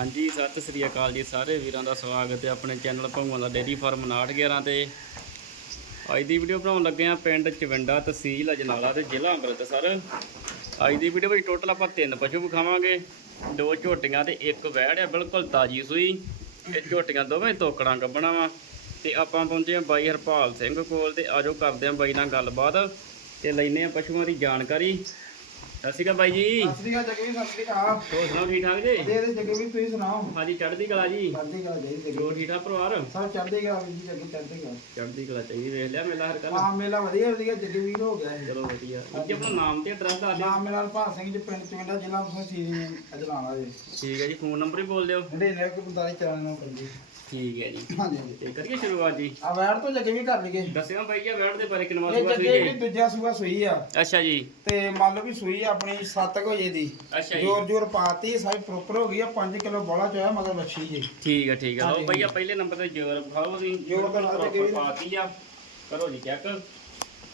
ਹਾਂਜੀ, ਸਤਿ ਸ੍ਰੀ ਅਕਾਲ ਜੀ ਸਾਰੇ ਵੀਰਾਂ ਦਾ ਸਵਾਗਤ ਹੈ ਆਪਣੇ ਚੈਨਲ ਭੰਗਵਾਂ ਦਾ ਡੇਰੀ ਫਾਰਮ 911 ਤੇ। ਅੱਜ ਦੀ ਵੀਡੀਓ ਬਣਾਉਣ ਲੱਗੇ ਆ ਪਿੰਡ ਚਵਿੰਡਾ ਤਹਿਸੀਲ ਅਜਨਾਲਾ ਤੇ ਜ਼ਿਲ੍ਹਾ ਅੰਮ੍ਰਿਤਸਰ। ਅੱਜ ਦੀ ਵੀਡੀਓ ਵਿੱਚ ਟੋਟਲ ਆਪਾਂ ਤਿੰਨ ਪਸ਼ੂ ਵਿਖਾਵਾਂਗੇ। ਦੋ ਝੋਟੀਆਂ ਤੇ ਇੱਕ ਵਹਿੜ ਹੈ, ਬਿਲਕੁਲ ਤਾਜੀ ਸੂਈ। ਇਹ ਝੋਟੀਆਂ ਦੋਵੇਂ ਤੋਕੜਾਂ ਗੱਬਣਾ ਵਾ। ਤੇ ਆਪਾਂ ਪਹੁੰਚੇ ਆ ਬਾਈ ਹਰਪਾਲ ਸਿੰਘ ਕੋਲ ਤੇ ਆਜੋ ਕਰਦੇ ਆ ਬਾਈ ਨਾਲ ਗੱਲਬਾਤ। ਤੇ ਲੈਨੇ ਆ ਪਸ਼ੂਆਂ ਦੀ ਜਾਣਕਾਰੀ। ਸਤਿ ਸ਼੍ਰੀ ਅਕਾਲ ਬਾਈ ਜੀ। ਸਤਿ ਸ੍ਰੀ ਅਕਾਲ ਜੱਗੇ ਸਤਿ ਸ੍ਰੀ ਅਕਾਲ। ਹੋਰ ਸੁਣਾਓ ਠੀਕ ਠਾਕ ਜੀ? ਦੇ ਦੇ ਜੱਗੇ ਵੀ ਤੁਸੀਂ ਸੁਣਾਓ? ਹਾਂਜੀ ਚੜ੍ਹਦੀ ਕਲਾ ਜੀ? ਚੜ੍ਹਦੀ ਕਲਾ ਜਾਈ ਜੱਗੇ ਹੋਰ ਠੀਕ ਠਾਕ ਪਰਿਵਾਰ? ਸਭ ਚੜ੍ਹਦੀ ਕਲਾ ਜੀ ਜੱਗੇ ਚੜ੍ਹਦੀ ਕਲਾ। ਚੜ੍ਹਦੀ ਕਲਾ ਚਾਹੀਦੀ ਵੇਖ ਲਿਆ ਮੇਲਾ ਹਰ ਕੱਲ ਹਾਂ ਮੇਲਾ ਵਧੀਆ ਵਧੀਆ ਜੱਗੇ ਵੀਰ ਹੋ ਗਿਆ ਚਲੋ ਵਧੀਆ। ਜੀ ਆਪਣਾ ਨਾਮ ਤੇ ਐਡਰੈਸ ਦੱਸ ਦਿਓ। ਨਾਮ ਮੇਰਾ ਹਰਪਾਲ ਸਿੰਘ ਜੀ ਪਿੰਡ ਚਿੰਡਾ ਜ਼ਿਲ੍ਹਾ ਮੁਸਤਫਾ ਅਜਲਾਣਾ ਜੀ। ਠੀਕ ਹੈ ਜੀ ਫੋਨ ਨੰਬਰ ਵੀ ਬੋਲ ਦਿਓ। 9945 ਠੀਕ ਹੈ ਜੀ। ਹਾਂਜੀ ਹਾਂਜੀ। ਤੇ ਕਰੀਏ ਸ਼ੁਰੂਆਤ ਜੀ? ਆ ਵੈੜ ਤੋਂ ਜੱਗੇ ਵੀ ਕਰ ਲਈਏ ਦੱਸਿਓ ਬਾਈ ਜੀ ਵੈਟ ਦੇ ਬਾਰੇ ਕਿੰਨਾ ਇਹ ਸੁਭਾ ਜੱਗੇ ਵੀ ਸੀ ਦੂਜਾ ਸੂਆ ਸੂਈ ਆ। ਅੱਛਾ ਜੀ। ਤੇ ਮੰਨ ਲਓ ਵੀ ਸੂਈ ਆਪਣੀ 7 ਵਜੇ ਦੀ। ਅੱਛਾ ਜੀ। ਜੋਰ ਜੋਰ ਪਾਤੀ ਸਾਰੀ ਪ੍ਰੋਪਰ ਹੋ ਗਈ ਆ 5 ਕਿਲੋ ਬੋਲਾ ਚੋਇਆ ਮਗਰ ਬੱਛੀ ਜੀ। ਠੀਕ ਹੈ ਠੀਕ ਹੈ ਲਓ ਹਾਂਜੀ, ਭਈਆ ਪਹਿਲੇ ਨੰਬਰ ਤੇ ਜੋਰ ਵਿਖਾਓ ਤੁਸੀਂ। ਜ਼ੋਰ ਤਾਂ ਲਾ ਦੇ ਅੱਗੇ ਵੀ। ਪਾਤੀ ਆ। ਕਰੋ ਜੀ ਚੈੱਕ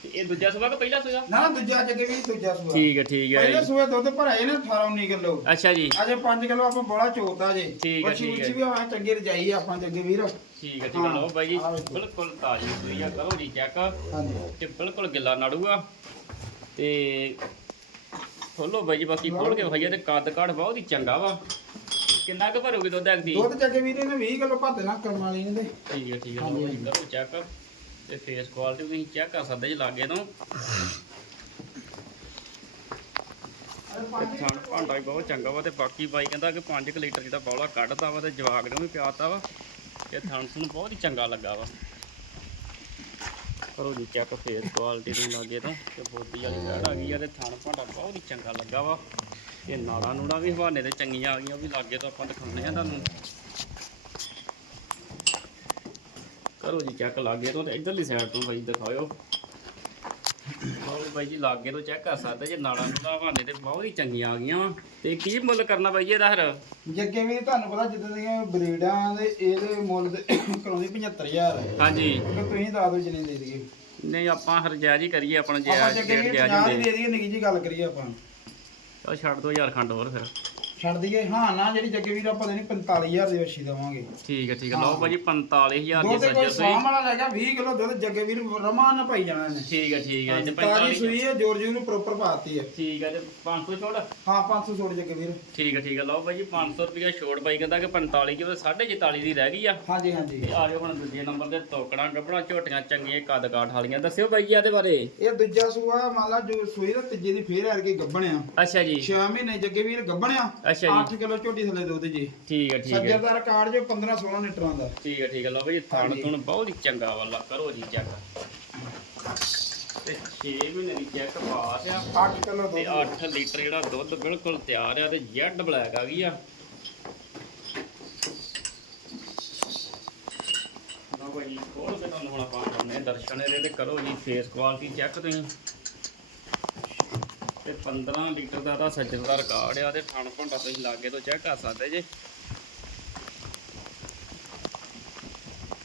ਤੇ ਇਹ ਦੂਜਾ ਸੁਭਾ ਕਿ ਪਹਿਲਾ ਸੁਭਾ ਨਾ ਨਾ ਦੂਜਾ ਜੱਗੇ ਵੀ ਦੂਜਾ ਸੂਆ? ਠੀਕ ਹੈ ਠੀਕ ਹੈ ਪਹਿਲੇ ਜੀ। ਸੂਏ ਦੁੱਧ ਭਰਾਏ ਨੇ 18 19 ਕਿਲੋ। ਅੱਛਾ ਜੀ। ਅਜੇ 5 ਕਿਲੋ ਆਪਾਂ ਬੋਲਾ ਚੋਤਾ ਜੇ। ਠੀਕ ਹੈ, ਬੱਚੀ ਠੀਕ ਹੈ। ਬੱਚੀ ਵੀ ਆ ਚੰਗੀ ਰਜਾਈ ਆ ਆਪਾਂ ਜੱਗੇ ਵੀਰ। ਠੀਕ ਹੈ ਠੀਕ ਹੈ ਲਓ ਬਾਈ ਜੀ ਹਾਂ, ਵੇਖੋ। ਬਿਲਕੁਲ ਤਾਜ਼ੀ ਸੂਈ ਆ ਕਰੋ ਜੀ ਚੈੱਕ ਹਾਂਜੀ। ਤੇ ਬਿਲਕੁਲ ਗਿੱਲਾ ਨਾੜੂਗਾ ਤੇ ਖੋਲੋ ਬਾਈ ਜੀ ਬਾਕੀ ਖੋਲ ਕੇ ਵਿਖਾਈਏ ਤੇ ਕੱਦ ਕਾਠ ਬਹੁਤ ਹੀ ਚੰਗਾ ਵਾ। ਕਿੰਨਾ ਕੁ ਭਰੋਗੇ ਦੁੱਧ ਐਕਦੀ ਦੁੱਧ ਜੱਗੇ ਵੀਰ ਨੇ 20 ਕਿਲੋ ਭਰ ਦੇਣਾ ਕਰਮ ਵਾਲੀ ਤੇ ਠੀਕ ਹੈ ਠੀਕ ਹੈ ਲਓ ਜੀ ਕਰੋ ਚੈੱਕ ਤੇ ਫੇਸ ਕੁਆਲਿਟੀ ਵੀ ਤੁਸੀਂ ਚੈੱਕ ਕਰ ਸਕਦੇ ਜੀ ਲਾਗੇ ਤੋਂ ਤੇ। ਥਣ ਭਾਂਡਾ ਵੀ ਬਹੁਤ ਚੰਗਾ ਵਾ ਤੇ ਬਾਕੀ ਬਾਈ ਕਹਿੰਦਾ ਕਿ 5 ਲੀਟਰ ਜਿਹੜਾ ਬੌਲਾ ਕੱਢਦਾ ਵਾ ਤੇ ਜਵਾਗ ਨੂੰ ਵੀ ਪਿਆਤਾ ਵਾ। ਇਹ ਥਣ ਨੂੰ ਬਹੁਤ ਹੀ ਚੰਗਾ ਲੱਗਾ ਵਾ। ਕਰੋ ਜੀ ਚੈੱਕ ਫੇਸ ਕੁਆਲਿਟੀ ਨੂੰ ਲਾਗੇ ਤੋਂ, ਤੇ ਬੋਡੀ ਵਾਲੀ ਵੈੜ ਆ ਗਈ ਆ ਤੇ ਥਣ ਭਾਂਡਾ ਬਹੁਤ ਹੀ ਚੰਗਾ ਲੱਗਾ ਵਾ। ਇਹ ਨਾੜਾਂ ਨੂੜਾਂ ਵੀ ਹਵਾਨੇ ਤੇ ਚੰਗੀਆਂ ਆ ਗਈਆਂ ਵੀ ਲਾਗੇ ਤੋਂ ਆਪਾਂ ਦਿਖਾਉਂਦੇ ਆ ਤੁਹਾਨੂੰ। ਕਰੋ ਜੀ ਚੈੱਕ ਲਾਗੇ ਤੋਂ ਤੇ ਇਧਰਲੀ ਸਾਈਡ ਤੋਂ ਬਾਈ ਦਿਖਾਓ। ਲਓ ਬਾਈ ਜੀ ਲਾਗੇ ਤੋਂ ਚੈੱਕ ਕਰ ਸਕਦੇ ਜੇ ਨਾੜਾਂ ਨੂੜਾਂ ਹਵਾਨੇ ਤੇ ਬਹੁਤ ਹੀ ਚੰਗੀਆਂ ਆ ਗਈਆਂ ਵਾ। ਤੇ ਕੀ ਮੁੱਲ ਕਰਨਾ ਬਾਈ ਇਹਦਾ ਹਰ ਜੱਗੇ ਵੀਰ ਤੁਹਾਨੂੰ ਪਤਾ ਜਿੱਦਾਂ ਦੀਆਂ ਬਰੀਡਾਂ ਦੇ ਇਹਦੇ ਮੁੱਲ ਕਰਾਉਂਦੀ 75000 ਹੈ ਹਾਂਜੀ। ਤੁਸੀਂ ਦੱਸ ਦਿਓ ਜਿੰਨੇ ਦੇ ਦਈਏ। ਨਹੀਂ ਆਪਾਂ ਹਰ ਜਾਇਜ਼ ਹੀ ਕਰੀਏ ਆਪਣਾ ਆਪਾਂ ਜਾਇਜ਼ ਜੱਗੇ ਜਾਇਜ਼ 50 ਹੁੰਦੇ ਦੀ ਦਈਏ। ਨਿੱਕੀ ਜੀ ਗੱਲ ਕਰੀਏ ਆਪਾਂ। ਚਲੋ ਛੱਡ ਦੋ ਹਜ਼ਾਰ ਖੰਡ ਹੋਰ ਫਿਰ। ਛੱਡ ਦਈਏ ਹਾਂ ਨਾ ਜਿਹੜੀ ਜੱਗੇ ਵੀਰ ਆਪਾਂ ਦੇਣੀ 45000 ਦੀ ਵੱਛੀ ਦੇਵਾਂਗੇ। ਠੀਕ ਹੈ ਠੀਕ ਹੈ। ਲਓ ਭਾਜੀ 45000 ਦੀ ਦੁੱਧ ਸੱਜੇ ਕੋਈ ਵਾਲਾ ਲੈ ਗਿਆ 20 ਕਿਲੋ ਦੁੱਧ ਜੱਗੇ ਵੀਰ ਰਮਾਨ ਨਾਲ ਪਾਈ ਜਾਣਾ ਨੇ ਠੀਕ ਹੈ ਠੀਕ ਹੈ। ਤੇ ਤਾਜੀ 45 ਸੂਈ ਹੈ ਜੋਰ ਜੀ ਨੂੰ ਪ੍ਰੋਪਰ ਪਾਤੀ ਹੈ। ਠੀਕ ਹੈ ਤੇ 500 ਛੋੜ। ਹਾਂ 500 ਛੋੜ ਜੱਗੇ ਵੀਰ। ਠੀਕ ਹੈ ਠੀਕ ਹੈ। ਲਓ ਭਾਜੀ 500 ਰੁਪਇਆ ਛੋੜ ਬਾਈ ਕਹਿੰਦਾ ਕਿ 45 ਕਿਉਂ 44 ਦੀ ਰਹਿ ਗਈ ਆ। ਹਾਂਜੀ ਹਾਂਜੀ। ਤੇ ਆ ਜਾਓ ਹੁਣ ਦੂਜੇ ਨੰਬਰ ਤੇ ਤੋਕੜਾਂ ਗੱਬੜਾ ਝੋਟੀਆਂ ਚੰਗੀਆਂ ਕੱਦ ਕਾਠ ਵਾਲੀਆਂ। ਦੱਸਿਓ ਬਾਈ ਜੀ ਇਹਦੇ ਬਾਰੇ। ਇਹ ਦੂਜਾ ਸੂਆ ਮੰਨ ਲਾ ਜੋ ਸੂਈ ਦਾ ਤੀਜੇ ਦੀ ਫੇਰ ਆ ਕੇ ਗੱਬਣਿਆ ਅੱਛਾ ਜੀ। 6 ਮਹੀਨੇ ਜੱਗੇ ਵੀਰ ਗੱਬਣਿਆ ਅੱਛਾ ਜੀ। 8 ਕਿਲੋ ਝੋਟੀ ਥੱਲੇ ਦੁੱਧ ਜੀ। ਠੀਕ ਹੈ ਠੀਕ ਹੈ ਸੱਜਰ ਦਾ ਰਿਕਾਰਡ ਜੋ 15 16 ਲੀਟਰਾਂ ਦਾ। ਠੀਕ ਹੈ ਠੀਕ ਹੈ ਲਓ ਭਾਜੀ ਥਣ। ਥੁਣ ਬਹੁਤ ਹੀ ਚੰਗਾ ਵਾਲਾ ਕਰੋ ਜੀ ਚੈੱਕ। ਤੇ 6 ਮਹੀਨੇ ਦੀ ਚੈੱਕ ਪਾਸ ਆ। 8 ਕਿਲੋ ਤੇ ਦੁੱਧ 8 ਲੀਟਰ ਜਿਹੜਾ ਦੁੱਧ ਬਿਲਕੁਲ ਤਿਆਰ ਆ ਤੇ ਜੈਡ ਬਲੈਕ ਆ ਗਈ ਆ। ਲਓ ਭਾਈ ਖੋਲ ਕੇ ਤੁਹਾਨੂੰ ਹੁਣ ਆਪਾਂ ਕਰਨੇ ਦਰਸ਼ਨ ਇਹਦੇ ਤੇ ਕਰੋ ਜੀ ਫੇਸ ਕੁਆਲਿਟੀ ਚੈੱਕ ਤੁਸੀਂ। ਤੇ 15 ਲੀਟਰ ਦਾ ਤਾਂ ਸੱਜਰ ਦਾ ਰਿਕਾਰਡ ਆ ਤੇ ਥਣ ਭੰਡਾ ਤੁਸੀਂ ਲਾਗੇ ਤੋਂ ਚੈੱਕ ਕਰ ਸਕਦੇ ਜੇ।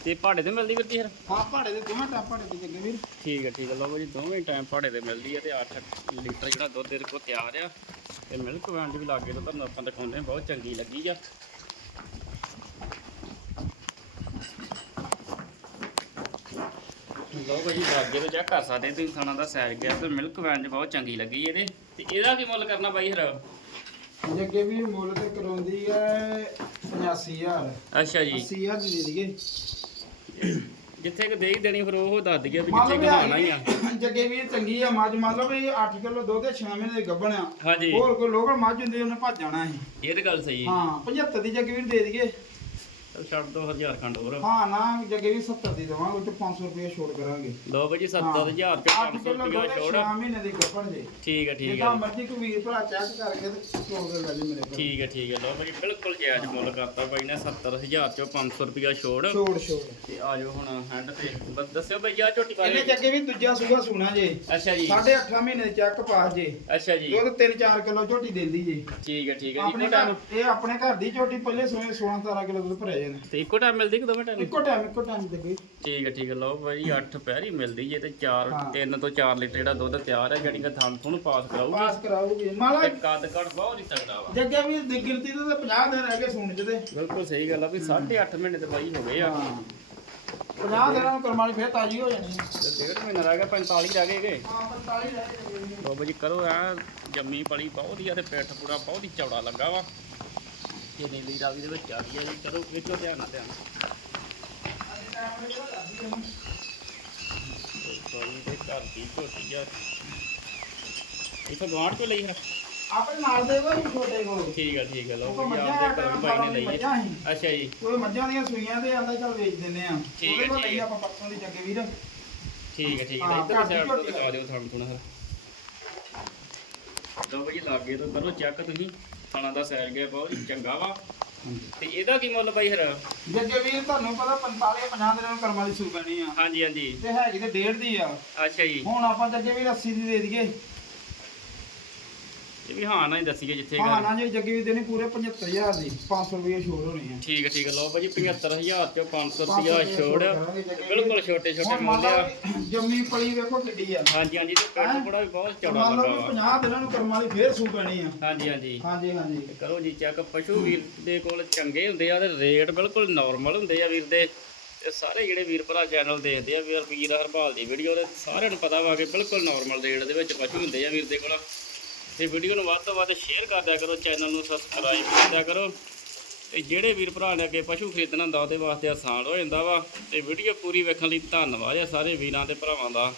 ਤੇ ਪਹਾੜੇ ਤੇ ਮਿਲਦੀ ਵੀਰ ਜੀ ਫਿਰ? ਹਾਂ ਪਹਾੜੇ ਦੇ ਦੋਵੇਂ ਟਾਪ ਪਹਾੜੇ ਦੇ ਜੱਗੇ ਵੀਰ। ਠੀਕ ਹੈ ਠੀਕ ਹੈ ਲਓ ਜੀ ਦੋਵੇਂ ਟਾਈਮ ਪਹਾੜੇ ਤੇ ਮਿਲਦੀ ਹੈ ਤੇ 8 ਲੀਟਰ ਜਿਹੜਾ ਦੁੱਧ ਇਹਦੇ ਕੋਲ ਤਿਆਰ ਆ। ਤੇ ਮਿਲਕ ਵੈਂਡ ਵੀ ਲਾਗੇ ਤੋਂ ਤੁਹਾਨੂੰ ਆਪਾਂ ਦਿਖਾਉਂਦੇ ਬਹੁਤ ਚੰਗੀ ਲੱਗੀ ਆ। ਲਓ ਭਾਜੀ ਲਾਗੇ ਤੋਂ ਚੈੱਕ ਕਰ ਸਕਦੇ ਤੁਸੀਂ ਥਾਣਾ ਦਾ ਸਾਈਜ਼ ਗਿਆ ਤੇ ਮਿਲਕ ਵੈਂਡ ਬਹੁਤ ਚੰਗੀ ਲੱਗੀ ਇਹਦੇ। ਤੇ ਇਹਦਾ ਕੀ ਮੁੱਲ ਕਰਨਾ ਬਾਈ ਹਰ ਜੱਗੇ ਵੀਰ ਮੁੱਲ ਤੇ ਕਰਾਉਂਦੀ ਹੈ 85000 ਅੱਛਾ ਜੀ। 80000 ਦੀ ਦੇ ਦਈਏ। ਜਿੱਥੇ ਕਿ ਦੇਖ ਦੇਣੀ ਫਿਰ ਉਹ ਦੱਸ ਦਈਏ ਵੀ ਲਓ ਘਮਾਣਾ ਹੀ ਆ। ਵੀ ਜੱਗੇ ਵੀਰ ਚੰਗੀ ਆ ਮੱਝ ਮੰਨ ਲਓ ਵੀ 8 ਕਿਲੋ ਦੁੱਧ ਤੇ 6 ਮਹੀਨੇ ਦੇ ਗੱਭਣ ਆ। ਹਾਂਜੀ। ਹੋਰ ਕੋਈ ਲੋਕਲ ਮੱਝ ਹੁੰਦੀ ਉਹਨੇ ਭੱਜ ਜਾਣਾ ਸੀ। ਇਹ ਤਾਂ ਗੱਲ ਸਹੀ ਹੈ। ਹਾਂ 75 ਦੀ ਜੱਗੇ ਵੀਰ ਦੇ ਦਈਏ। ਛੱਡ ਦੋ ਖੰਡ ਹੋਰ। ਹਾਂ ਨਾ ਜੱਗੇ ਵੀਰ 70 ਦੀ ਦੇਵਾਂਗੇ ਉਹ ਚ 500 ਰੁਪਏ ਛੋੜ ਕਰਾਂਗੇ। ਲਓ ਭਾਜੀ 7000 ਚ 8 500 ਕਿਲੋ ਰੁਪਇਆ ਦੁੱਧ ਛੋੜ 6 ਮਹੀਨੇ ਦੀ ਗੱਭਣ ਜੇ। ਠੀਕ ਹੈ ਠੀਕ ਜਿੱਦਾਂ ਹੈ ਮਰਜ਼ੀ ਕੋਈ ਵੀਰ ਭਰਾ ਚੈੱਕ ਕਰਕੇ ਤੇ ਛੋੜ ਦੇ ਲੈ ਜੇ ਮੇਰੇ ਕੋਲ। ਠੀਕ ਹੈ ਠੀਕ ਹੈ। ਲਓ ਭਾਜੀ ਬਿਲਕੁਲ ਜਾਇਜ਼ ਮੁੱਲ ਕਰਤਾ ਭਾਈ ਨੇ 70000 ਚੋਂ 500 ਰੁਪਇਆ ਛੋੜ ਛੋੜ ਛੋੜ ਤੇ ਆ ਜਾਓ ਹੁਣ ਹੈਂਡ ਤੇ। ਬਸ ਦੱਸਿਓ ਭਈ ਆ ਝੋਟੀ ਇਹਨੇ ਬਾਰੇ ਜੱਗੇ ਵੀ ਦੂਜਾ ਸੂਆ ਸੁਣਾ ਜੇ। ਅੱਛਾ ਜੀ। ਸਾਢੇ 8 ਮਹੀਨੇ ਦੇ ਚੈੱਕ ਪਾਸ ਜੇ। ਅੱਛਾ ਜੀ। ਦੁੱਧ 3-4 ਕਿਲੋ ਝੋਟੀ ਦਿੰਦੀ ਜੇ। ਠੀਕ ਹੈ ਠੀਕ ਹੈ। ਆਪਣੇ ਜੀ ਘਰ ਇਹ ਆਪਣੇ ਘਰ ਦੀ ਝੋਟੀ ਪਹਿਲੇ ਸੋਏ 16 17 ਕਿਲੋ ਦੁੱਧ ਭਰਿਆ ਤੇ ਇੱਕੋ ਟਾਈਮ ਮਿਲਦੀ ਕਿ ਦੋਵੇਂ ਟਾਈਮ ਇੱਕੋ ਟਾਈਮ ਇੱਕੋ ਟਾਈਮ ਤੇ ਕੋਈ ਠੀਕ ਹੈ ਠੀਕ ਹੈ। ਲਓ ਬਾਈ 8 ਪੈਰੀ ਮਿਲਦੀ ਜੇ ਤੇ 4 ਹਾਂ। 3 ਤੋਂ 4 ਲੀਟਰ ਜਿਹੜਾ ਦੁੱਧ ਤਿਆਰ ਹੈ ਜਿਹੜੀ ਕਿ ਥਾਂ ਤੁਹਾਨੂੰ ਪਾਸ ਕਰਾਊਗੀ। ਪਾਸ ਕਰਾਉਗੀ ਮਾਲਾ ਤੇ ਕੱਦ ਕੱਟ ਬਹੁਤ ਹੀ ਤਗੜਾ ਵਾ। ਜੱਗੇ ਵੀ ਦੀ ਗਿਣਤੀ ਤੇ ਤਾਂ 50 ਦਿਨ ਰਹਿ ਗਏ ਸੂਣ ਤੇ ਬਿਲਕੁਲ ਸਹੀ ਗੱਲ ਆ ਵੀ 8.5 ਮਹੀਨੇ ਤੇ ਬਾਈ ਹੋ ਗਏ ਆ। ਹਾਂ। 50 ਦਿਨਾਂ ਨੂੰ ਕਰਮਾਲੀ ਫੇਰ ਤਾਜੀ ਹੋ ਜਾਣੀ। ਹੈ ਤੇ ਡੇਢ ਮਹੀਨਾ ਰਹਿ ਗਿਆ 45 ਰਹਿ ਗਏ ਗੇ। ਹਾਂ 45 ਰਹਿ ਗਏ। ਬਾਬਾ ਜੀ ਕਰੋ ਆ ਜੰਮੀ ਪਲੀ ਬਹੁਤ ਹੀ ਆ ਤੇ ਪਿੱਠ ਪੂਰਾ ਬਹੁਤ ਹੀ ਚੌੜਾ ਲੱਗਾ ਵਾ। ਇਹ ਨੀਲੀ ਰਾਵੀ ਦੇ ਵਿੱਚ ਆ ਗਈ ਆ ਜੀ। ਕਰੋ ਵੇਖੋ ਧਿਆਨ ਨਾਲ ਧਿਆਨ ਬੜੀ ਦੇ ਘਰ ਦੀ ਝੋਟੀ ਆ। ਇਥੋਂ ਗਵਾਂਢ ਚੋਂ ਲਈ ਹੈ ਆਪਣੇ ਨਾਲ ਦੇ ਕੋਈ ਛੋਟੇ ਕੋਲ। ਠੀਕ ਆ ਠੀਕ ਆ ਲਓ ਉਹ ਜੀ ਮੱਝਾਂ ਆਪਦੇ ਘਰੋਂ ਬਾਈ ਨੇ ਲਈ ਹੈ। ਮੱਝਾਂ ਸੀ ਅੱਛਾ ਜੀ। ਕੋਈ ਮੱਝਾਂ ਦੀਆਂ ਸੂਈਆਂ ਤੇ ਆਂਦਾ ਚੱਲ ਵੇਚ ਦਿੰਨੇ ਆ ਠੀਕ ਹੈ, ਉਹਦੇ ਕੋਲ ਠੀਕ ਲਈ ਹੈ। ਆਪਾਂ ਪਰਸੋਂ ਦੀ ਜੱਗੇ ਵੀਰ। ਠੀਕ ਹੈ ਠੀਕ ਹੈ ਹਾਂ, ਇੱਧਰ ਘਰ ਦੀ ਸਾਈਡ ਤੋਂ ਝੋਟੀ ਦਿਖਾ ਦਿਓ ਤੁਹਾਨੂੰ ਥੋੜਾ ਲਓ ਭਾਈ ਲਾਗੇ ਤੋਂ ਕਰੋ ਚੈੱਕ ਤੁਸੀਂ। ਖਾਣਾ ਦਾ ਸੈਰ ਗਿਆ ਬਹੁਤ ਹੀ ਚੰਗਾ ਵਾ। ਤੇ ਇਹਦਾ ਕੀ ਮੁੱਲ ਬਾਈ ਫਿਰ? ਜੱਗੇ ਵੀਰ ਤੁਹਾਨੂੰ ਪਤਾ 45 50 ਦਿਨਾਂ ਨੂੰ ਕਰਮਾਲੀ ਸੂ ਪੈਣੀ ਆ। ਹਾਂਜੀ ਹਾਂਜੀ। ਤੇ ਹੈਗੀ ਤੇ ਡੇਢ ਦੀ ਆ। ਅੱਛਾ ਜੀ। ਹੁਣ ਆਪਾਂ ਜੱਗੇ ਵੀਰ 80 ਦੀ ਦੇ ਦਈਏ। ਇਹ ਵੀ ਹਾਂ ਨਾ ਹੀ ਦੱਸੀਏ ਜਿੱਥੇ ਹਾਂ ਗੱਲ। ਨਾ ਜਿਹੜੀ ਜੱਗੇ ਵੀਰ ਦੇਣੀ ਪੂਰੇ 75000 ਦੀ 500 ਰੁਪਏ ਛੋੜ ਹੋਣੀ ਆ। ਠੀਕ ਹੈ ਠੀਕ ਹੈ ਲਓ ਭਾਜੀ 75000 ਚੋਂ 500 500 ਰੁਪਿਆ ਛੋੜ। ਬਿਲਕੁਲ ਛੋਟੇ ਛੋਟੇ ਹੁਣ ਮੁੱਲ ਆ। ਜੰਮੀ ਪਲੀ ਵੇਖੋ ਕਿੱਡੀ ਆ। ਹਾਂਜੀ ਹਾਂਜੀ ਤੇ ਪਿੰਡ ਹੈਂ? ਬੜਾ ਵੀ ਬਹੁਤ ਤੇ ਚੌੜਾ ਮੰਨ ਲੱਗਾ ਵੀ ਵਾ 50 ਦਿਨਾਂ ਨੂੰ ਕਰਮਾਲੀ ਫੇਰ ਸੂ ਪੈਣੀ ਆ। ਹਾਂਜੀ ਹਾਂਜੀ। ਹਾਂਜੀ ਹਾਂਜੀ। ਤੇ ਕਰੋ ਜੀ ਚੈੱਕ ਪਸ਼ੂ ਵੀਰ ਦੇ ਕੋਲ ਚੰਗੇ ਹੁੰਦੇ ਆ ਤੇ ਰੇਟ ਬਿਲਕੁਲ ਨਾਰਮਲ ਹੁੰਦੇ ਆ ਵੀਰ ਦੇ। ਤੇ ਸਾਰੇ ਜਿਹੜੇ ਵੀਰ ਭਰਾ ਚੈਨਲ ਦੇਖਦੇ ਆ ਵੀਰ ਵੀਰ ਹਰਪਾਲ ਦੀ ਵੀਡੀਓ ਦੇ ਸਾਰਿਆਂ ਨੂੰ ਪਤਾ ਵਾ ਕਿ ਬਿਲਕੁਲ ਨਾਰਮਲ ਰੇਟ ਦੇ ਵਿੱਚ ਪਸ਼ੂ ਹੁੰਦੇ ਆ ਵੀਰ ਦੇ ਕੋਲ। ਤੇ ਵੀਡੀਓ ਨੂੰ ਵੱਧ ਤੋਂ ਵੱਧ ਸ਼ੇਅਰ ਕਰ ਦਿਆ ਕਰੋ ਚੈਨਲ ਨੂੰ ਸਬਸਕ੍ਰਾਈਬ ਕਰ ਦਿਆ ਕਰੋ। ਤੇ ਜਿਹੜੇ ਵੀਰ ਭਰਾ ਨੇ ਅੱਗੇ ਪਸ਼ੂ ਖਰੀਦਣਾ ਹੁੰਦਾ, ਉਹਦੇ ਵਾਸਤੇ ਆਸਾਨ ਹੋ ਜਾਂਦਾ ਵਾ। ਤੇ ਵੀਡੀਓ ਪੂਰੀ ਵੇਖਣ ਲਈ ਧੰਨਵਾਦ ਆ ਸਾਰੇ ਵੀਰਾਂ ਤੇ ਭਰਾਵਾਂ ਦਾ।